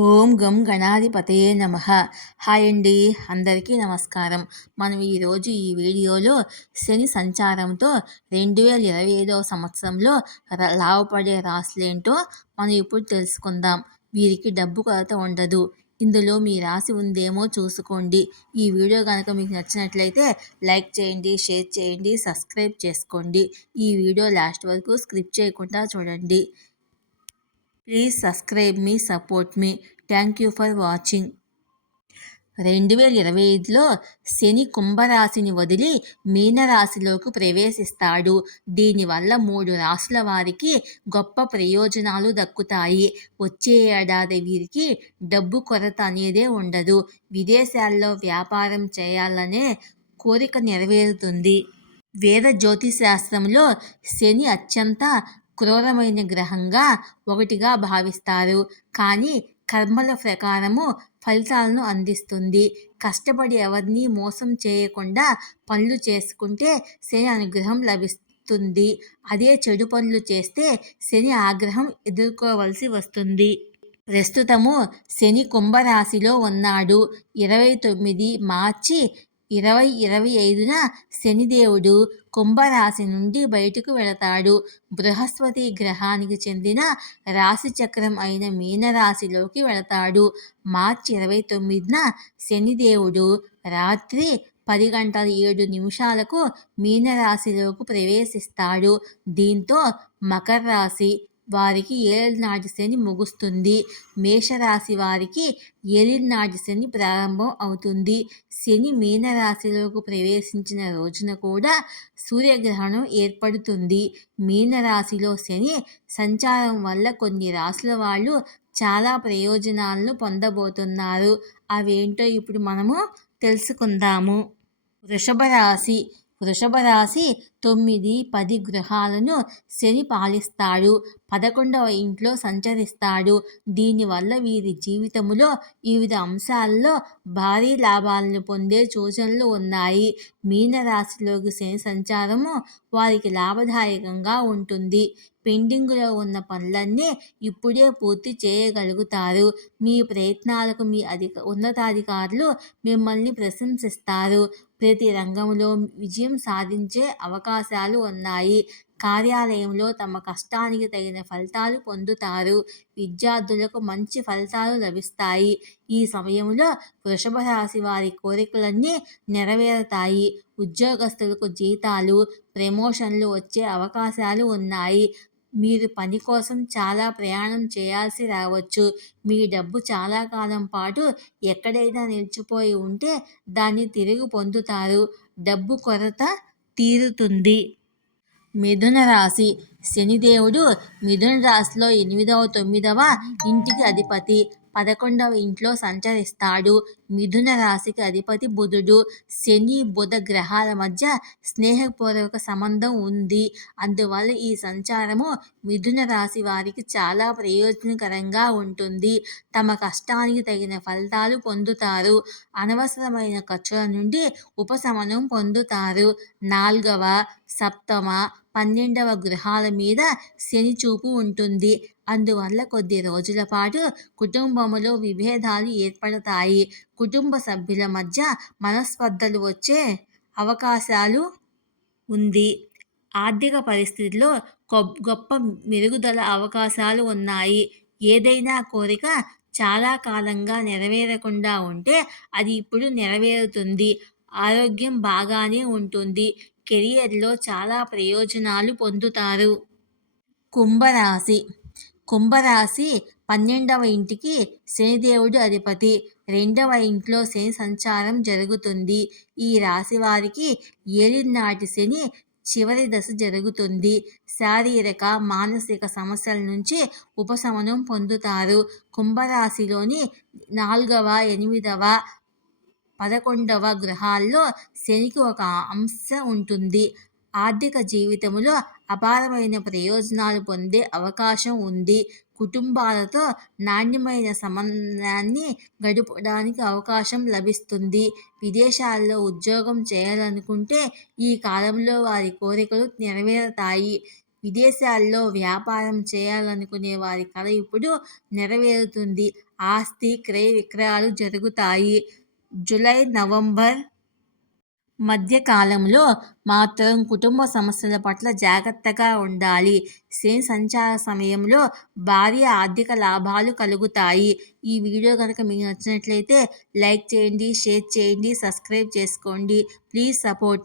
ఓం గం గణాధిపతయే నమః. హాయ్ అండి, అందరికీ నమస్కారం. మనం ఈరోజు ఈ వీడియోలో శని సంచారంతో 2025వ సంవత్సరంలో లాభపడే రాశులేంటో మనం ఇప్పుడు తెలుసుకుందాం. వీరికి డబ్బు కొరత ఉండదు. ఇందులో మీ రాశి ఉందేమో చూసుకోండి. ఈ వీడియో కనుక మీకు నచ్చినట్లయితే లైక్ చేయండి, షేర్ చేయండి, సబ్స్క్రైబ్ చేసుకోండి. ఈ వీడియో లాస్ట్ వరకు స్కిప్ చేయకుండా చూడండి. Please subscribe me, support me. Thank you for watching. 2025లో శని కుంభరాశిని వదిలి మీనరాశిలోకి ప్రవేశిస్తాడు. దీనివల్ల 3 రాశుల వారికి గొప్ప ప్రయోజనాలు దక్కుతాయి. వచ్చే ఏడాది వీరికి డబ్బు కొరత అనేదే ఉండదు. విదేశాల్లో వ్యాపారం చేయాలనే కోరిక నెరవేరుతుంది. వేద జ్యోతిశాస్త్రంలో శని అత్యంత క్రూరమైన గ్రహంగా ఒకటిగా భావిస్తారు. కానీ కర్మల ప్రకారము ఫలితాలను అందిస్తుంది. కష్టపడి ఎవరిని మోసం చేయకుండా పనులు చేసుకుంటే శని అనుగ్రహం లభిస్తుంది. అదే చెడు పనులు చేస్తే శని ఆగ్రహం ఎదుర్కోవలసి వస్తుంది. ప్రస్తుతము శని కుంభరాశిలో ఉన్నాడు. 29 మార్చి 2025న శనిదేవుడు కుంభరాశి నుండి బయటకు వెళతాడు. బృహస్పతి గ్రహానికి చెందిన రాశి చక్రం అయిన మీనరాశిలోకి వెళతాడు. మార్చి 29న శనిదేవుడు రాత్రి 10 గంటల 7 నిమిషాలకు మీనరాశిలోకి ప్రవేశిస్తాడు. దీంతో మకర రాశి వారికి ఏలినాటి శని ముగుస్తుంది. మేషరాశి వారికి ఏలినాటి శని ప్రారంభం అవుతుంది. శని మీనరాశిలోకి ప్రవేశించిన రోజున కూడా సూర్యగ్రహణం ఏర్పడుతుంది. మీనరాశిలో శని సంచారం వల్ల కొన్ని రాశుల వాళ్ళు చాలా ప్రయోజనాలను పొందబోతున్నారు. అవేంటో ఇప్పుడు మనము తెలుసుకుందాము. వృషభ రాశి 9, 10 గృహాలను శని పాలిస్తాడు. 11వ ఇంట్లో సంచరిస్తాడు. దీనివల్ల వీరి జీవితంలో వివిధ అంశాల్లో భారీ లాభాలను పొందే సూచనలు ఉన్నాయి. మీనరాశిలోకి శని సంచారము వారికి లాభదాయకంగా ఉంటుంది. పెండింగ్లో ఉన్న పనులన్నీ ఇప్పుడే పూర్తి చేయగలుగుతారు. మీ ప్రయత్నాలకు మీ ఉన్నతాధికారులు మిమ్మల్ని ప్రశంసిస్తారు. ప్రతి రంగంలో విజయం సాధించే అవకాశాలు ఉన్నాయి. కార్యాలయంలో తమ కష్టానికి తగిన ఫలితాలు పొందుతారు. విద్యార్థులకు మంచి ఫలితాలు లభిస్తాయి. ఈ సమయంలో వృషభ రాశి వారి కోరికలన్నీ నెరవేరుతాయి. ఉద్యోగస్తులకు జీతాలు, ప్రమోషన్లు వచ్చే అవకాశాలు ఉన్నాయి. మీరు పని కోసం చాలా ప్రయాణం చేయాల్సి రావచ్చు. మీ డబ్బు చాలా కాలం పాటు ఎక్కడైనా నిలిచిపోయి ఉంటే దాన్ని తిరిగి పొందుతారు. డబ్బు కొరత తీరుతుంది. మిథున రాశి శనిదేవుడు మిథున రాశిలో 8వ, 9వ ఇంటికి అధిపతి. 11వ ఇంట్లో సంచరిస్తాడు. మిథున రాశికి అధిపతి బుధుడు. శని, బుధ గ్రహాల మధ్య స్నేహపూర్వక సంబంధం ఉంది. అందువల్ల ఈ సంచారము మిథున రాశి వారికి చాలా ప్రయోజనకరంగా ఉంటుంది. తమ కష్టానికి తగిన ఫలితాలు పొందుతారు. అనవసరమైన ఖర్చుల నుండి ఉపశమనం పొందుతారు. 4వ, సప్తమ, 12వ గృహాల మీద శని చూపు ఉంటుంది. అందువల్ల కొద్ది రోజుల పాటు కుటుంబంలో విభేదాలు ఏర్పడతాయి. కుటుంబ సభ్యుల మధ్య మనస్పర్ధలు వచ్చే అవకాశాలు ఉంది. ఆర్థిక పరిస్థితిలో గొప్ప మెరుగుదల అవకాశాలు ఉన్నాయి. ఏదైనా కోరిక చాలా కాలంగా నెరవేరకుండా ఉంటే అది ఇప్పుడు నెరవేరుతుంది. ఆరోగ్యం బాగానే ఉంటుంది. కెరియర్లో చాలా ప్రయోజనాలు పొందుతారు. కుంభరాశి 12వ ఇంటికి శనిదేవుడు అధిపతి. 2వ ఇంట్లో శని సంచారం జరుగుతుంది. ఈ రాశి వారికి ఏలినాటి శని చివరి దశ జరుగుతుంది. శారీరక, మానసిక సమస్యల నుంచి ఉపశమనం పొందుతారు. కుంభరాశిలోని 4వ, 8వ, 11వ గృహాల్లో శనికి ఒక అంశ ఉంటుంది. ఆర్థిక జీవితంలో అపారమైన ప్రయోజనాలు పొందే అవకాశం ఉంది. కుటుంబాలతో నాణ్యమైన సమయాన్ని గడపడానికి అవకాశం లభిస్తుంది. విదేశాల్లో ఉద్యోగం చేయాలనుకుంటే ఈ కాలంలో వారి కోరికలు నెరవేరుతాయి. విదేశాల్లో వ్యాపారం చేయాలనుకునే వారి కల ఇప్పుడు నెరవేరుతుంది. ఆస్తి క్రయ విక్రయాలు జరుగుతాయి. జూలై, నవంబర్ మధ్య కాలంలో మాత్రం కుటుంబ సమస్యల పట్ల జాగ్రత్తగా ఉండాలి. శని సంచార సమయంలో భారీ ఆర్థిక లాభాలు కలుగుతాయి. ఈ వీడియో కనుక మీకు నచ్చినట్లయితే లైక్ చేయండి, షేర్ చేయండి, సబ్స్క్రైబ్ చేసుకోండి. Please support.